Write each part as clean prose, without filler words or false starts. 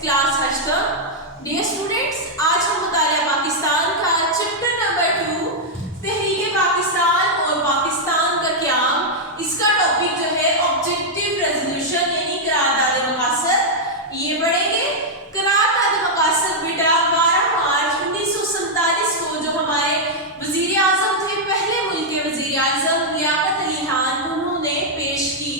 Class हश्तम। Dear students, आज हम मुतालिया पाकिस्तान का चैप्टर नंबर 2 तहरीक पाकिस्तान और पाकिस्तान का क़याम, इसका टॉपिक जो है ऑब्जेक्टिव रेजोल्यूशन यानी करारदाद मकासद, ये पढ़ेंगे। करारदाद मकासद बेटा 12 मार्च 1947 को जो हमारे वजीर आजम थे, पहले मुल्क के वजीर आजम लियाकत अली खान, उन्होंने पेश की।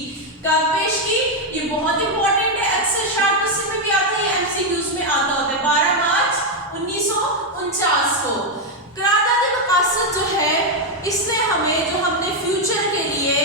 कब पेश की? ये बहुत इंपॉर्टेंट है, अक्सर शॉर्ट क्वेश्चन में भी आता है, एमसीक्यूज में आता होता है। 12 मार्च 1949 को करारदाद मकासद जो है, इसने हमें जो हमने फ्यूचर के लिए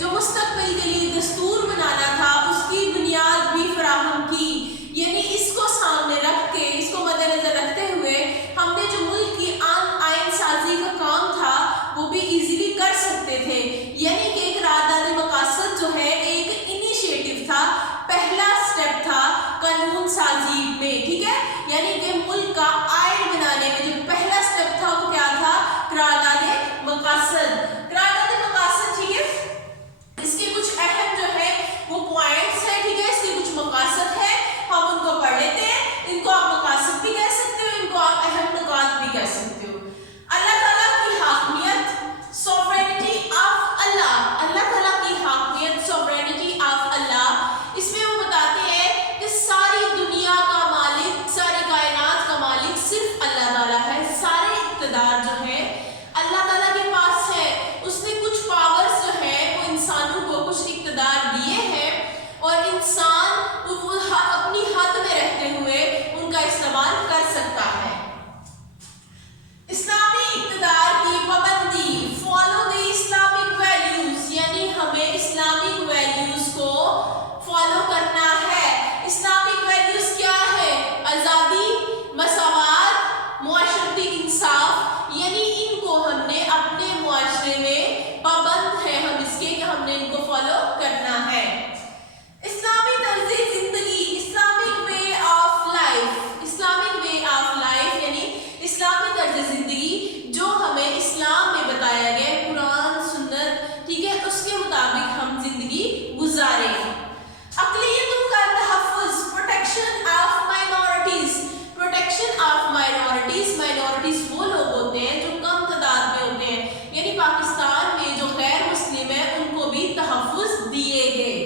जो मुस्तकबिल के लिए दस्तूर बनाना था, उसकी बुनियाद भी फराहम की। यानी इसको सामने रख के, इसको मद्देनजर रखते हुए हमने जो मुल्क की आइन साजी का काम था वो भी इजीली कर सकते थे। यानी कि करारदाद मकासद जो है एक इनिशिएटिव था, पहला स्टेप था कानून साजी में, ठीक है। यानी कि मुल्क का आइन बनाने में जो पहला स्टेप था वो क्या था? करारदाद मकासद। करारदाद मकासद, ठीक है, इसके कुछ अहम जो है वो पॉइंट्स हैं, ठीक है, इसके कुछ मकासद है, हम उनको पढ़ लेते हैं। इनको आप मकासद भी कह सकते हो, इनको आप अहम नुकात भी कह सकते हो। अल्लाह ताला की हाकमियत, सॉवरेनिटी ऑफ अल्लाह, अल्लाह ताला की हाकमियत, सॉवरेनिटी ऑफ अल्लाह, इसमें वो बताते हैं कि सारी दुनिया का मालिक, सारी कायनात का मालिक सिर्फ अल्लाह ताला है। सारे इक़्तिदार जो है अल्लाह ताला के पास है। उसने कुछ पावर्स जो है वो इंसानों को कुछ इक़्तिदार दिए हैं और इंसान वो अपनी हद में रहते हुए उनका इस्तेमाल कर सकता है। इस्लामी इक़्तिदार की पाबंदी, फॉलो द इस्लामिक वैल्यूज, यानी हमें इस्लामिक वैल्यूज को फॉलो करना है। इस्लामिक वैल्यूज क्या है? आज़ादी, मसावात, मुआशरती इंसाफ, यानी इनको हमने अपने मुआशरे में पाबंद है हम इसके कि हमने इनको फॉलो करना है। इस्लामी तर्ज़े ज़िंदगी, Islamic way of life, Islamic way of life यानी इस्लामी तर्ज़े ज़िंदगी जो हमें इस्लाम में बताया गया है, कुरान सुन्नत, ठीक है, उसके मुताबिक हम जिंदगी गुजारें। अक़लियतों का तहफ़्फ़ुज़, protection of minorities, protection of minorities, minorities वो लोग होते हैं जो कम तादाद में होते हैं, यानी पाकिस्तान में जो गैर मुस्लिम है उनको भी तहफ़्फ़ुज़ दिए गए।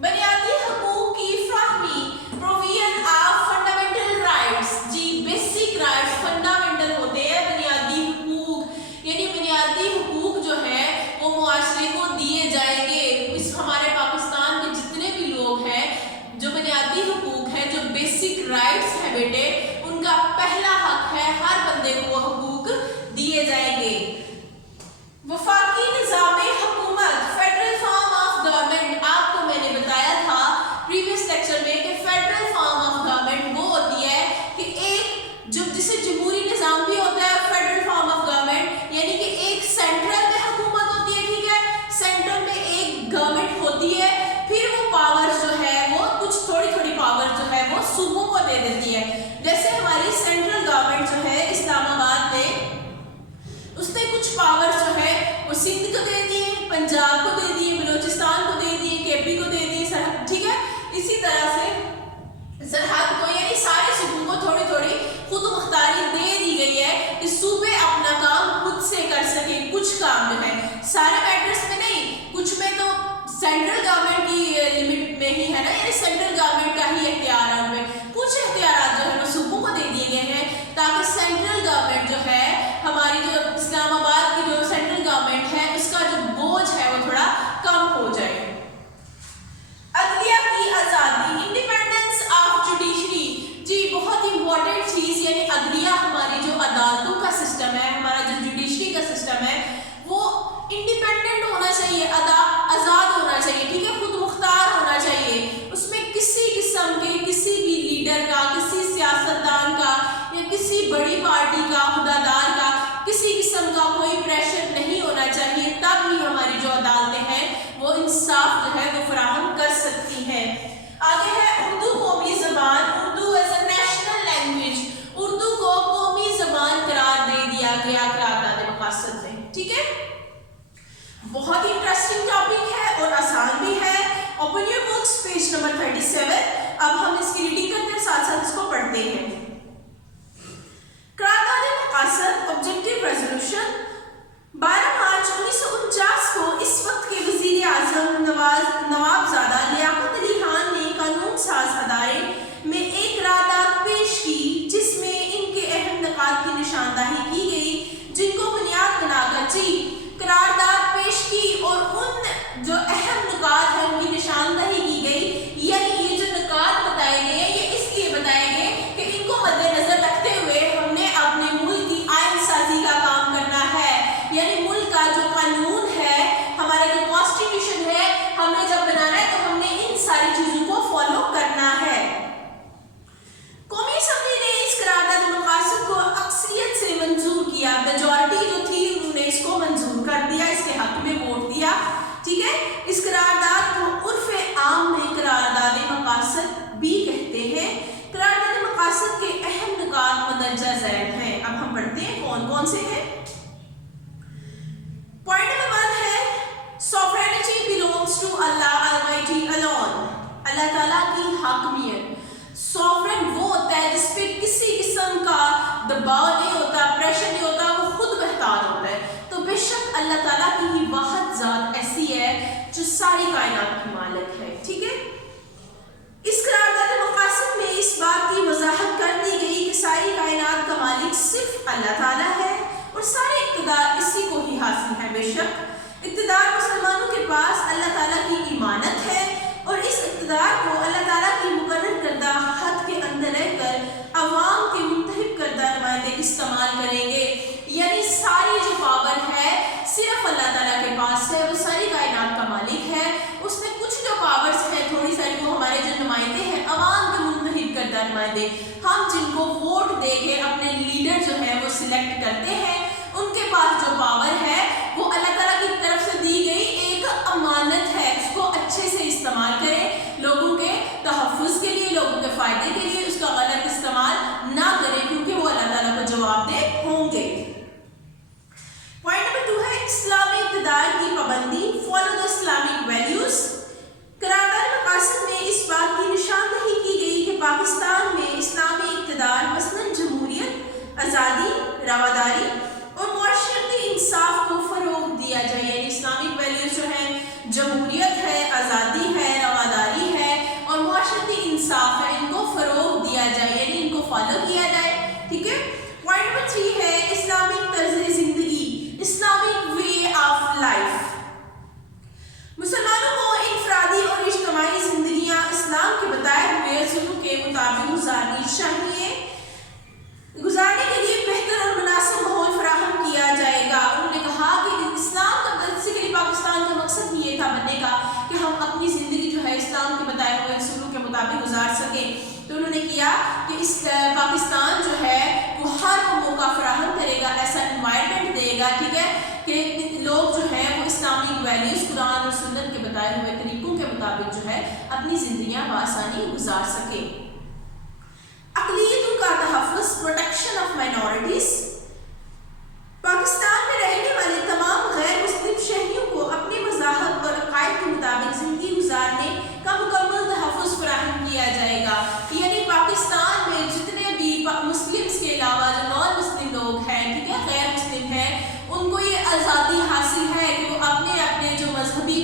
बुनियादी हकूक़ की फ़राहमी, प्रोविजन ऑफ फंडामेंटल राइट्स, जी बेसिक राइट्स फंडामेंटल होते हैं, बुनियादी हुकूक, यानी बुनियादी हुकूक जो है वो मुआशरे को दिए जाएंगे। इस हमारे पाकिस्तान के जितने भी लोग हैं, जो बुनियादी हुकूक है, जो बेसिक राइट्स है बेटे, उनका पहला हक है, हर बंदे को वो हुकूक दिए जाएंगे। वफाकी निज़ाम हुकूमत, फेडरल फॉर्म ऑफ गवर्नमेंट, आपको मैंने बताया था प्रीवियस लेक्चर में कि फेडरल फॉर्म ऑफ गवर्नमेंट वो होती है कि एक जो जिसे जमहूरी निज़ाम भी होता है, फेडरल फॉर्म ऑफ गवर्नमेंट यानी कि एक सेंट्रल में हुकूमत होती है, ठीक है, सेंट्रल में एक गवर्नमेंट होती है, फिर वो पावर जो है वो कुछ थोड़ी थोड़ी पावर जो है वो सूबों को दे देती है। जैसे हमारी सेंट्रल गवर्नमेंट जो है इस्लामाबाद में, उसने कुछ पावर जो है वो सिंध को दे दिए, पंजाब को दे दिए, बलूचिस्तान को दे दिए, केपी को दे दिए, सरहद, ठीक है, इसी तरह से सरहद को, यानी सारे सूबों को थोड़ी थोड़ी खुद मुख्तारी दे दी गई है कि सूबे अपना काम खुद से कर सके। कुछ काम जो है सारे मैटर्स में नहीं, कुछ में तो सेंट्रल गवर्नमेंट की लिमिट में ही है ना, यानी सेंट्रल गवर्नमेंट का ही इख्तियार है उनमें, कुछ इख्तियार जो है वो सूबों को दे दिए गए हैं ताकि सेंट्रल गवर्नमेंट जो है हमारी जो इस्लामाबाद की जो सेंट्रल गवर्नमेंट है उसका जो बोझ है वो थोड़ा कम हो जाए। अदलिया की आज़ादी, इंडिपेंडेंस ऑफ जुडिशरी, जी बहुत इंपॉर्टेंट चीज़, यानी अदलिया हमारी जो अदालतों का सिस्टम है, हमारा जो जुडिशरी का सिस्टम है वो इंडिपेंडेंट होना चाहिए, आज़ाद होना चाहिए, ठीक है, खुद मुख्तार होना चाहिए। उसमें किसी किस्म के किसी भी लीडर का, किसी सियासतदान का या किसी बड़ी पार्टी का, हुदादार का, किसी किस्म का कोई प्रेशर नहीं होना चाहिए, तब ही हमारी जो अदालतें हैं वो इंसाफ जो है वो फराहम कर सकती हैं। आगे है उर्दू कौमी ज़बान, Urdu as a national language, Urdu को कौमी ज़बान करार दे दिया गया करारदाद मकासद में, ठीक है। बहुत इंटरेस्टिंग टॉपिक है और आसान भी है। Open your books, page number 37। अब हम इसकी रीडिंग करते हैं, साथ साथ इसको पढ़ते हैं। करारदाद मकासद ऑब्जेक्टिव रेजोल्यूशन 12 मार्च 1949 को इस वक्त के वजीर आजम नवाबजादा लियाकत अली खान ने कानून साज अदारे में एक करारदाद पेश की, जिसमें इनके अहम निकात की निशानदाही की गई, जिनको बुनियाद बनाकर करारदाद पेश की और उन जो अहम निकात है उनकी निशानदाही की गई। यानी ये जो निकात बताए गए ये इसलिए बताए गए कि इनको मद्देनजर रखते हुए हमने अपने मुल्क की आईन साजी का काम करना है। यानी मुल्क का जो कानून है, हमारा जो कॉन्स्टिट्यूशन है, हमने जब बनाना है तो हमने इन सारी चीजों को फॉलो करना है। कौमी असम्बली ने इस करारदाद मकासद को अक्सरियत से मंजूर किया, मेजॉरिटी जो थी उन्होंने इसको मंजूर कर दिया, इसके हक में वोट दिया। ठीक है, इस करारदाद को उर्फ़े आम में करारदाद मकासद भी कहते हैं। करारदाद मकासद के अहम निकात मदरजा ज़ैल हैं। अब हम पढ़ते हैं कौन कौन से हैं। पॉइंट नंबर 1 है sovereignty belongs to Allah almighty alone. Allah ताला की हाकमियत, सॉवरेन वो होता है जिस पे किसी किस्म का दबाव नहीं होता, प्रेशर नहीं होता, वो खुद बेहतर होता है। तो बेशक अल्लाह ताला की ही वाहिद ज़ात ऐसी है जो सारी कायनात की मालिक है। ठीक है, इस करारदाद मकासद में इस बात की वजाहत कर दी गई कि सारी कायनात का मालिक सिर्फ अल्लाह ताला है और सारे इक़्तिदार इसी को ही हासिल है। बेशक इक़्तिदार मुसलमानों के पास अल्लाह ताला की इमानत है और इस इक़्तिदार को अल्लाह ताला की मुकर्रर करदा हद के अंदर रहकर अवाम के मुंतखब करदा नुमाइंदे इस्तेमाल करेंगे। यानी सारी जो पावर है सिर्फ अल्लाह ताला के पास है, वो सारी कायनात का मालिक है। उसने कुछ जो पावर्स हैं थोड़ी सारी, वो हमारे जो नुमाइंदे हैं अवाम के मुंतखब करदा नुमाइंदे, हम जिनको वोट देके अपने लीडर जो है वो सिलेक्ट करते हैं, उनके पास जो पावर है वो अल्लाह ताला की तरफ से दी गई एक अमानत है। उसको अच्छे से इस्तेमाल करें, लोगों के तहफ़्फ़ुज़ के लिए, लोगों के फ़ायदे के लिए, उसका गलत इस्तेमाल ना करें, क्योंकि वो अल्लाह ताला को जवाबदेह होंगे। पॉइंट नंबर 2 है इस्लामी इक़्तिदार की पाबंदी, फॉलो द इस्लामिक वैल्यूज़। करारदाद मकासद में इस बात की निशानदही की गई कि पाकिस्तान में इस्लामी इक़्तिदार मसलन जमहूरियत, आज़ादी, रवादारी और मुआशरती इंसाफ को फ़रोग़ दिया जाए। यानी इस्लामिक वैल्यूज़ जो हैं जमहूरियत है, आज़ादी है, रवादारी है और मुआशरती इंसाफ है, इनको फ़रोग़ दिया जाए, यानी इनको फॉलो किया जाए। ठीक है, पॉइंट नंबर 3 है इस्लामिक तर्ज़ ज़िंदगी, इस्लामिक वे ऑफ लाइफ। मुसलमानों को इनफरादी और इज्तिमाई ज़िंदगियाँ इस्लाम के बताए हुए सुलूक के मुताबिक गुजारनी चाहिए। गुजारने के लिए बेहतर और मुनासिब माहौल फराहम किया जाएगा। उन्होंने कहा कि इस्लाम का बेसिकली पाकिस्तान का मकसद ही ये था बनने का कि हम अपनी ज़िंदगी जो है इस्लाम के बताए हुए सुलूक के मुताबिक गुजार सकें। तो उन्होंने किया कि इस पाकिस्तान जो है वो हर मौका फराहम करेगा, ऐसा इन्वायरमेंट देगा, ठीक है, कि लोग जो है वो इस्लामिक वैल्यूज़ कुरान और सुन्नत के बताए हुए तरीक़ों के मुताबिक जो है अपनी ज़िंदगियाँ बआसानी गुजार सकें। अक़लियतों का तहफ़्फ़ुज़, प्रोटेक्शन ऑफ माइनॉरिटीज़। पाकिस्तान में रहने वाले तमाम गैर मुस्लिम शहरियों को अपने मज़ाहब और अक़ायद के मुताबिक ज़िंदगी गुजारने का मुकम्मल तहफ़्फ़ुज़ फराहम किया जाएगा। यानी पाकिस्तान में जितने भी मुस्लिम्स के अलावा जो नॉन मुस्लिम लोग हैं, ठीक है, गैर मुस्लिम हैं, उनको ये आज़ादी हासिल है कि वो अपने अपने जो मजहबी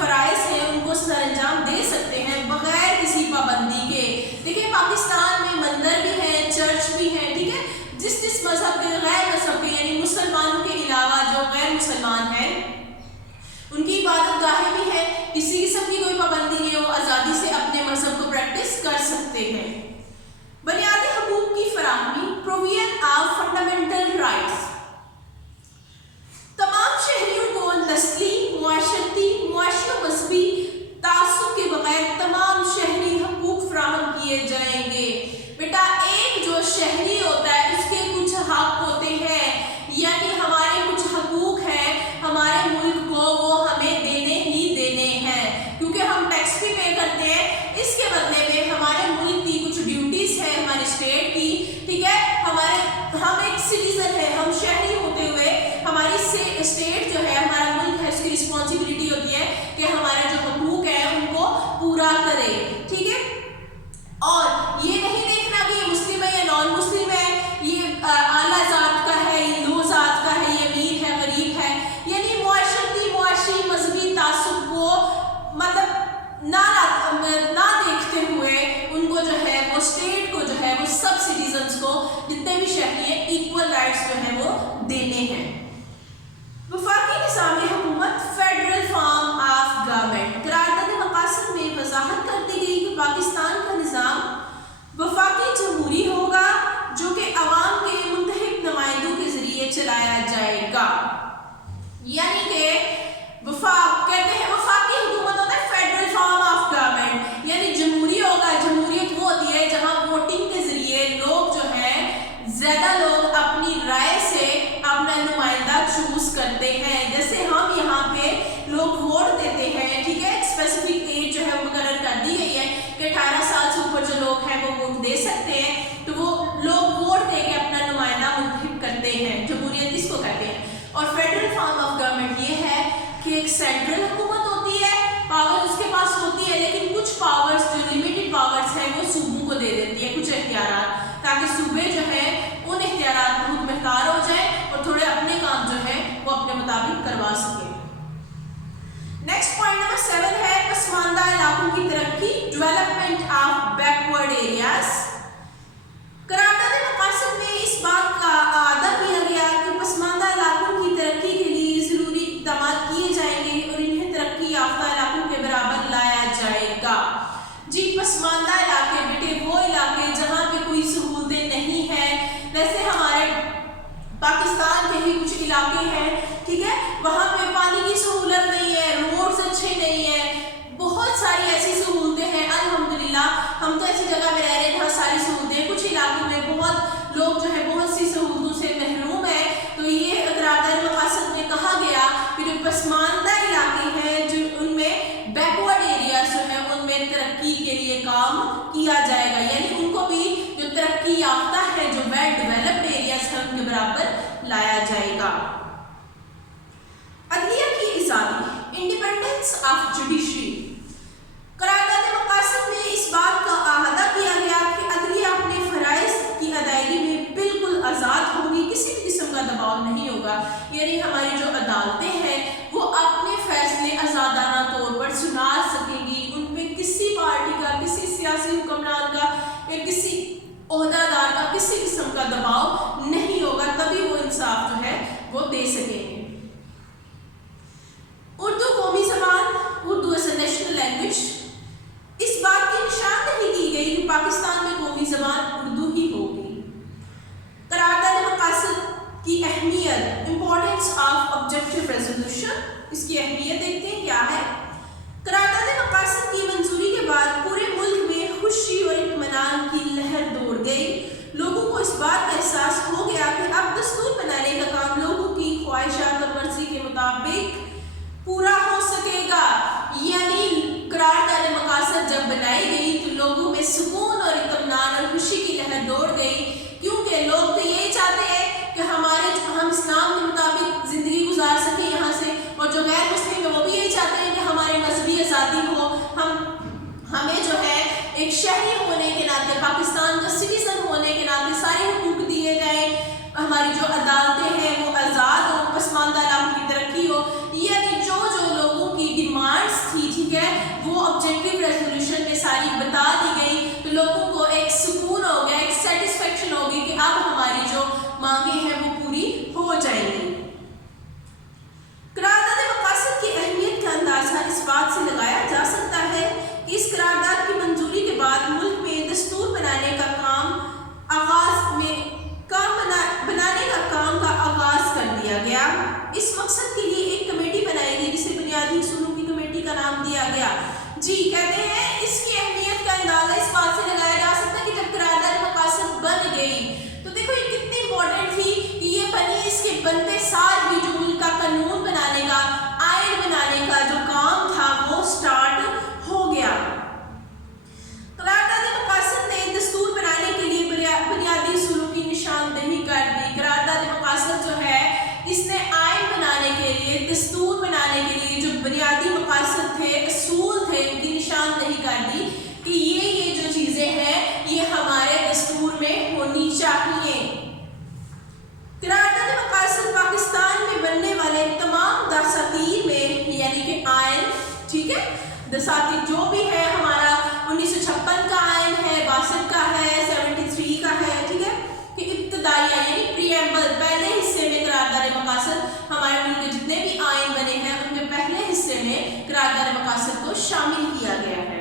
फ़राइज़ हैं उनको सरअंजाम दे सकते हैं बग़ैर किसी पाबंदी के। देखिए पाकिस्तान में मंदिर भी हैं, चर्च भी हैं, ठीक है, जिस मज़हब के, गैर मज़हब के यानी मुसलमानों के अलावा जो गैर मुसलमान हैं उनकी इबादत गाहें भी हैं, किसी किस्म की कोई पाबंदी नहीं है, वो आज़ादी से अपने मज़हब को प्रैक्टिस कर सकते हैं। बुनियादी हकूक़ की फराहमी, प्रोविजन ऑफ फंडामेंटल राइट्स। तमाम शहरियों को नस्ली, मुआशरती, मुआशी और मज़हबी तासुब के बगैर तमाम शहरी हकूक़ फराहम किए जाएंगे। बेटा एक जो शहरी होता है उसके कुछ हक होते हैं, यानी हमारे कुछ हकूक़ हैं हमारे मुल्क को, वो हमें देने ही देने हैं, क्योंकि हम टैक्स भी पे करते हैं। इसके बदले में हमारे मुल्क की कुछ ड्यूटीज़ हैं हमारे स्टेट की, ठीक है, हम एक सिटीज़न है, हम शहरी होते हुए हमारी स्टेट जो है, हमारा मुल्क है, उसकी रिस्पॉन्सिबिलिटी होती है कि हमारे जो हकूक़ हैं उनको पूरा करे। ठीक है, اور یہ نہیں دیکھنا کہ یہ مسلم ہے یا نان مسلم ہے، یہ اعلیٰ ذات کا ہے، یہ لو ذات کا ہے، یہ امیر ہے غریب ہے، یعنی معاشی مذہبی تعصب کو مطلب نہ دیکھتے ہوئے ان کو جو ہے وہ اسٹیٹ کو جو ہے وہ سب سٹیزنز کو جتنے بھی شہری ہیں ایکول رائٹس جو ہیں وہ دینے ہیں۔ وفاقی نظام حکومت فیڈرل فارم آف گورنمنٹ، قرارداد مقاصد میں وضاحت کر دی گئی کہ پاکستان کا نظام وفاقی جمہوری ہوگا جو کہ عوام کے منتخب نمائندوں کے ذریعے چلایا جائے گا، یعنی کہ کہتے ہیں وفاقی حکومت ہوتا ہے فیڈرل فارم آف گورنمنٹ، یعنی جمہوری ہوگا۔ جمہوریت وہ ہوتی ہے جہاں ووٹنگ کے ذریعے لوگ جو ہیں زیادہ لوگ اپنی رائے سے اپنا نمائندہ چوز کرتے ہیں، جیسے ہم یہاں پہ لوگ ووٹ دیتے ہیں، ٹھیک ہے، اسپیسیفک ایج جو ہے وہ مقرر کر دی گئی ہے کہ 18 سال سے اوپر جو لوگ ہیں وہ ووٹ دے سکتے ہیں، تو وہ لوگ ووٹ دے کے اپنا نمائندہ منتخب کرتے ہیں، جمہوریت اس کو کہتے ہیں۔ اور فیڈرل فارم آف گورنمنٹ یہ ہے کہ ایک سینٹرل حکومت ہوتی ہے، پاور اس کے پاس ہوتی ہے، لیکن کچھ پاورز جو لمیٹڈ پاورز ہیں وہ صوبوں کو دے دیتی ہے، کچھ اختیارات، تاکہ صوبے جو ہیں ان اختیارات میں خود مختار ہو جائیں اور تھوڑے اپنے کام جو ہے وہ اپنے مطابق کروا سکیں۔ نیکسٹ پوائنٹ نمبر 7 ہے پسماندہ علاقوں کی ترقی، ڈیولپمنٹ آف بیکورڈ ایریاز۔ قرارداد مقاصد میں اس بات کا اعادہ کیا گیا کہ پسماندہ علاقوں کی ترقی کے لیے ضروری اقدامات کیے جائیں گے اور انہیں ترقی یافتہ علاقوں کے برابر لایا جائے گا۔ جی پسماندہ علاقے بیٹے وہ علاقے جہاں پہ کوئی سہولتیں نہیں ہیں، جیسے ہمارے پاکستان کے ہی کچھ علاقے ہیں، ٹھیک ہے، وہاں پہ پانی کی سہولت نہیں ہے، روڈز اچھے نہیں ہیں، بہت ساری ایسی سہولتیں ہیں، الحمدللہ ہم تو ایسی جگہ میں رہ رہے ہیں جہاں ساری سہولتیں، کچھ علاقوں میں بہت لوگ جو ہے بہت سی سہولتوں سے محروم ہیں، تو یہ قرارداد مقاصد میں کہا گیا کہ جو پسماندہ علاقے ہیں جو ان میں بیکورڈ ایریاز جو ہیں ان میں ترقی کے لیے کام کیا جائے گا، یعنی ان کو بھی جو ترقی یافتہ ہے جو ویل ڈیولپڈ ایریاز ہیں ان کے برابر لایا جائے گا۔ عدلیہ کی آزادی، انڈیپینڈنس آف جوڈیشری۔ قرارداد مقاصد میں اس بات کا اعادہ کیا گیا کہ عدلیہ اپنے فرائض کی ادائیگی میں بالکل آزاد ہوگی، کسی بھی قسم کا دباؤ نہیں ہوگا، یعنی ہماری جو عدالتیں ہیں وہ اپنے فیصلے آزادانہ طور پر سنا سکیں گی، ان پہ کسی پارٹی کا، کسی سیاسی حکمران کا یا کسی عہدہ دار کا کسی قسم کا دباؤ نہیں ہوگا، تبھی وہ انصاف جو ہے وہ دے سکیں گے۔ اردو قومی زبان، Urdu as a national language, اس بات کی نشاندہی کی گئی کہ پاکستان میں قومی زبان اردو ہی ہوگی۔ قرارداد مقاصد کی اہمیت، امپورٹنس آف آبجیکٹیو ریزولوشن، اس کی اہمیت دیکھتے ہیں کیا ہے۔ قرارداد مقاصد کی منظوری کے بعد پورے ملک میں خوشی اور اطمینان کی لہر دوڑ گئی، لوگوں کو اس بات کا احساس ہو گیا کہ اب دستور بنانے کا کام لوگوں کی خواہشات اور مرضی کے مطابق پورا ہو سکے گا، یعنی قرارداد مقاصد جب بنائی گئی تو لوگوں میں سکون اور اطمینان اور خوشی کی لہر دوڑ گئی، کیونکہ لوگ تو یہی چاہتے ہیں کہ ہم اسلام کے مطابق زندگی گزار سکیں یہاں سے، اور جو غیر مسلم ہیں وہ بھی یہی چاہتے ہیں کہ ہماری مذہبی آزادی ہو، ہمیں جو ہے ایک شہری ہونے کے ناطے، پاکستان کا سٹیزن ہونے کے ناطے سارے حقوق دیے جائیں، ہماری جو عدالتیں ہیں وہ آزاد ہوں، پسماندہ علاقوں کی ترقی ہو، یعنی جو لوگوں کی ڈیمانڈس تھی، ٹھیک ہے، وہ آبجیکٹیو ریزولوشن میں ساری بتا دی گئی، تو لوگوں کو ایک سکون ہو گیا، ایک سیٹسفیکشن ہوگی کہ اب ہماری جو مانگیں ہیں وہ پوری ہو جائیں گی۔ قرارداد مقاصد کی اہمیت کا اندازہ اس بات سے لگایا جا سکتا ہے کہ اس قرارداد کی منظوری کے بعد ملک میں دستور بنانے کا کام کا آغاز کر دیا گیا۔ اس مقصد کے لیے ایک کمیٹی بنائی گئی جسے بنیادی اصولوں کی کمیٹی کا نام دیا گیا۔ جی کہتے ہیں اس کی اہمیت کا اندازہ اس بات سے لگایا جا سکتا ہے کہ جب قرارداد مقاصد بن گئی تو دیکھو یہ کتنی امپورٹنٹ تھی کہ یہ بنی، اس کے بنتے ساتھ بھی جو ملک کا قانون بنانے کا، آئین بنانے کا جو کام تھا وہ سٹارٹ ہو گیا۔ قرارداد مقاصد نے دستور بنانے کے لیے بنیادی اصولوں کی نشاندہی کر دی۔ قرارداد مقاصد جو ہے اس نے آئین بنانے کے لیے، دستور بنانے کے لیے جو بنیادی مقاصد تھے، اصول تھے، ان کی نشاندہی کر دی کہ یہ جو چیزیں ہیں ٹھیک ہے. ساتھ ہی جو بھی ہے ہمارا 1956 کا آئین ہے, 62 کا ہے, 73 کا ہے, ٹھیک ہے, کہ ابتدائی یعنی پریمبل پہلے حصے میں قرارداد مقاصد ہمارے ملک کے جتنے بھی آئین بنے ہیں ان کے پہلے حصے میں قرارداد مقاصد کو شامل کیا گیا ہے.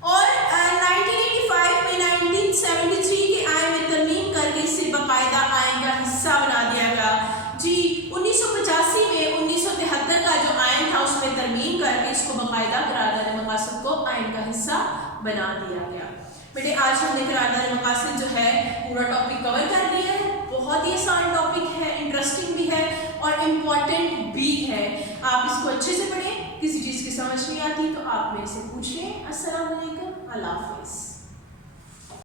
اور 1985 میں 1973 کے آئین میں ترمیم کر کے اسے باقاعدہ آئین کا حصہ بنا دیا گیا. جی 1985 میں 1973 کا جو آئین تھا اس میں ترمیم کر کے اس کو باقاعدہ قرارداد مقاصد کو آئین کا حصہ بنا دیا گیا. بیٹے آج ہم نے قرارداد مقاصد جو ہے پورا ٹاپک کور کر لیا ہے. بہت ہی آسان ٹاپک ہے, انٹرسٹنگ بھی ہے اور امپورٹنٹ بھی ہے. آپ اس کو اچھے سے پڑھیں. کسی چیز کی سمجھ نہیں آتی تو آپ میرے سے پوچھیں. السلام علیکم, اللہ حافظ.